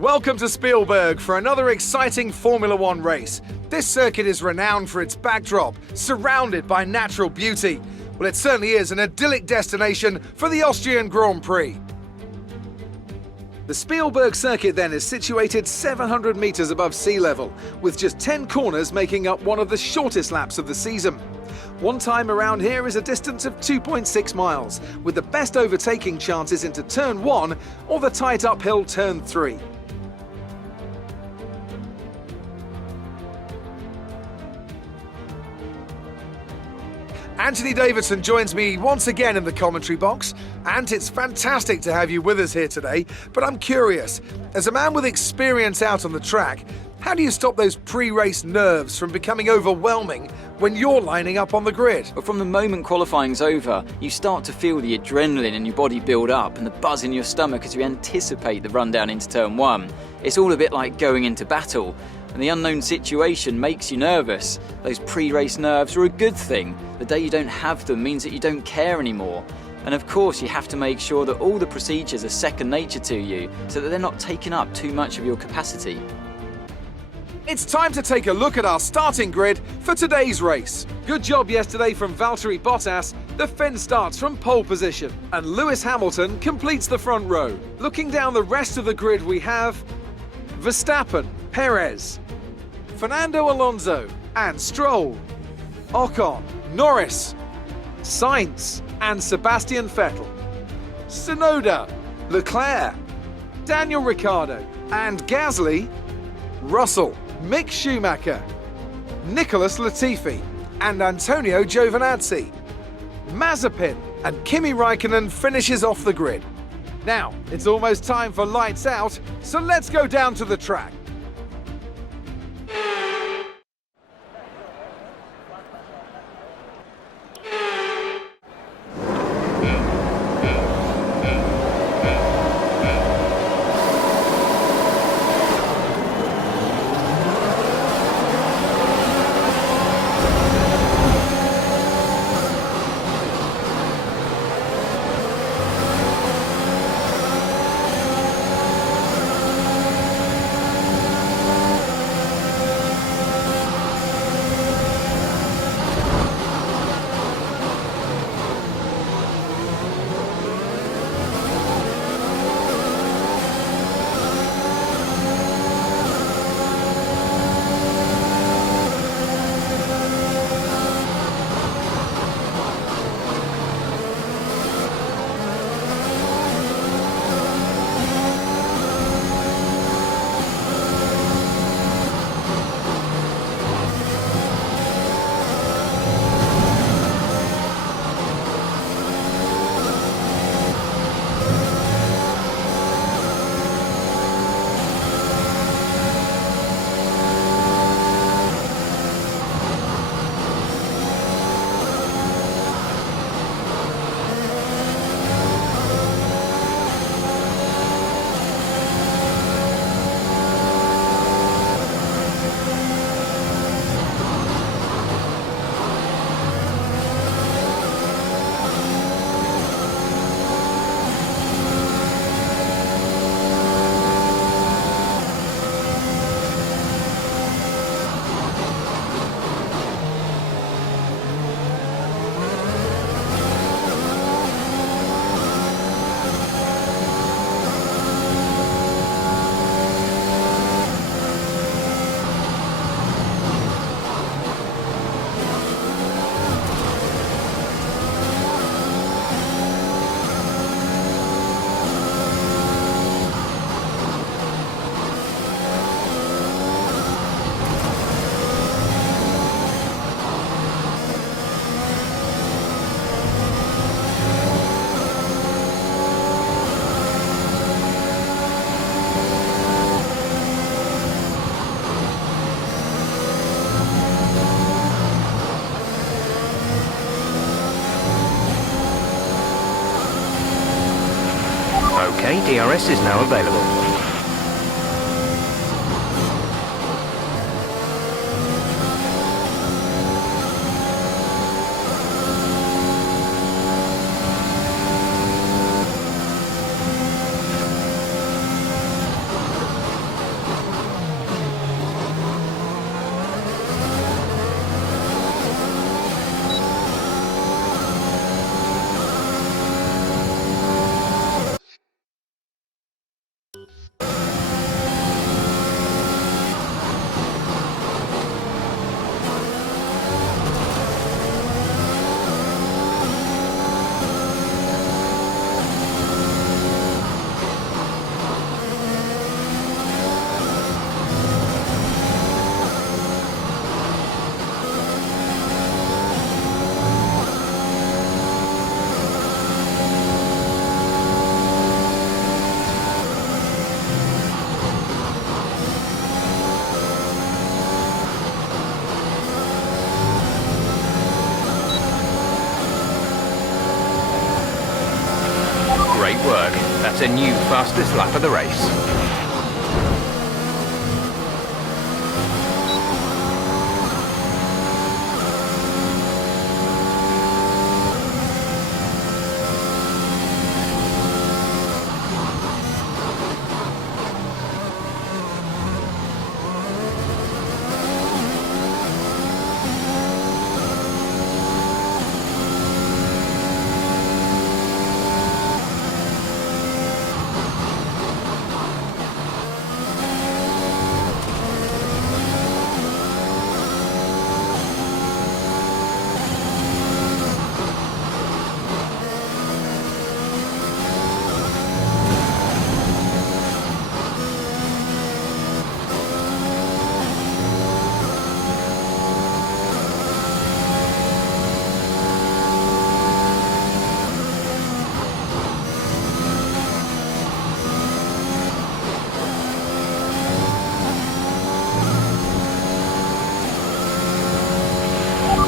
Welcome to Spielberg for another exciting Formula One race. This circuit is renowned for its backdrop, surrounded by natural beauty. Well, it certainly is an idyllic destination for the Austrian Grand Prix. The Spielberg circuit then is situated 700 metres above sea level, with just 10 corners making up one of the shortest laps of the season. One time around here is a distance of 2.6 miles, with the best overtaking chances into turn 1 or the tight uphill turn 3. Anthony Davidson joins me once again in the commentary box. Ant, it's fantastic to have you with us here today, but I'm curious, as a man with experience out on the track, how do you stop those pre-race nerves from becoming overwhelming when you're lining up on the grid? But from the moment qualifying's over, you start to feel the adrenaline in your body build up and the buzz in your stomach as you anticipate the run down into turn 1. It's all a bit like going into battle, and the unknown situation makes you nervous. Those pre-race nerves are a good thing. The day you don't have them means that you don't care anymore. And of course you have to make sure that all the procedures are second nature to you, so that they're not taking up too much of your capacity. It's time to take a look at our starting grid for today's race. Good job yesterday from Valtteri Bottas. The Finn starts from pole position, and Lewis Hamilton completes the front row. Looking down the rest of the grid, we have Verstappen, Perez, Fernando Alonso and Stroll, Ocon, Norris, Sainz and Sebastian Vettel, Tsunoda, Leclerc, Daniel Ricciardo and Gasly, Russell, Mick Schumacher, Nicholas Latifi and Antonio Giovinazzi, Mazepin and Kimi Raikkonen finishes off the grid. Now, it's almost time for lights out, so let's go down to the track. OK, DRS is now available. That's a new fastest lap of the race.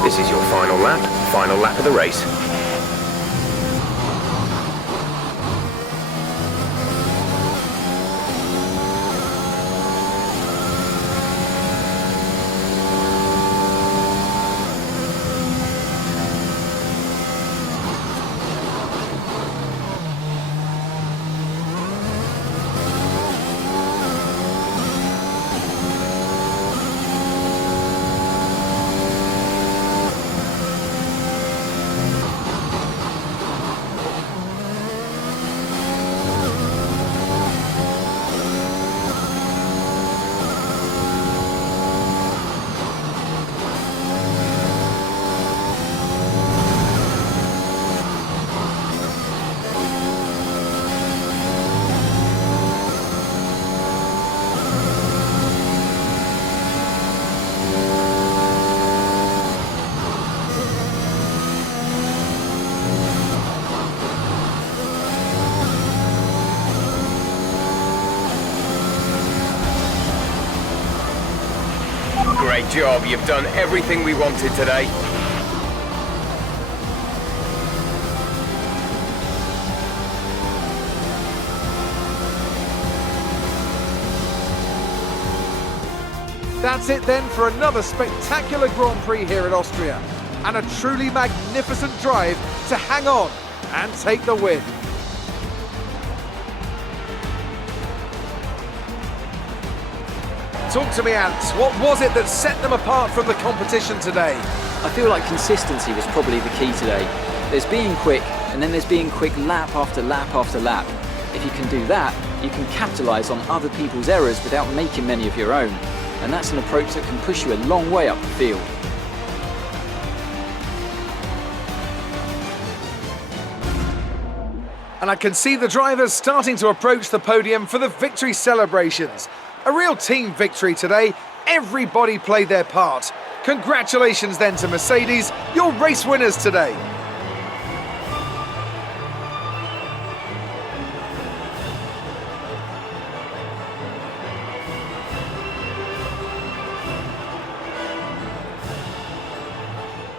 This is your final lap of the race. Great job, you've done everything we wanted today. That's it then for another spectacular Grand Prix here at Austria, and a truly magnificent drive to hang on and take the win. Talk to me, Ant. What was it that set them apart from the competition today? I feel like consistency was probably the key today. There's being quick, and then there's being quick lap after lap after lap. If you can do that, you can capitalise on other people's errors without making many of your own. And that's an approach that can push you a long way up the field. And I can see the drivers starting to approach the podium for the victory celebrations. A real team victory today. Everybody played their part. Congratulations then to Mercedes, your race winners today.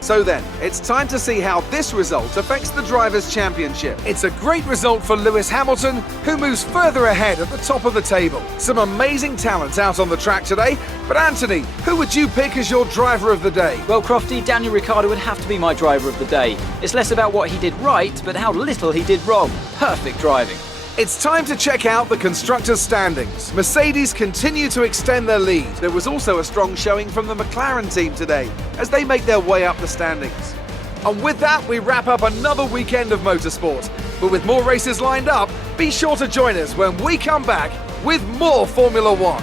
So then, it's time to see how this result affects the Drivers' Championship. It's a great result for Lewis Hamilton, who moves further ahead at the top of the table. Some amazing talent out on the track today, but Anthony, who would you pick as your driver of the day? Well, Crofty, Daniel Ricciardo would have to be my driver of the day. It's less about what he did right, but how little he did wrong. Perfect driving. It's time to check out the constructors' standings. Mercedes continue to extend their lead. There was also a strong showing from the McLaren team today as they make their way up the standings. And with that, we wrap up another weekend of motorsport. But with more races lined up, be sure to join us when we come back with more Formula One.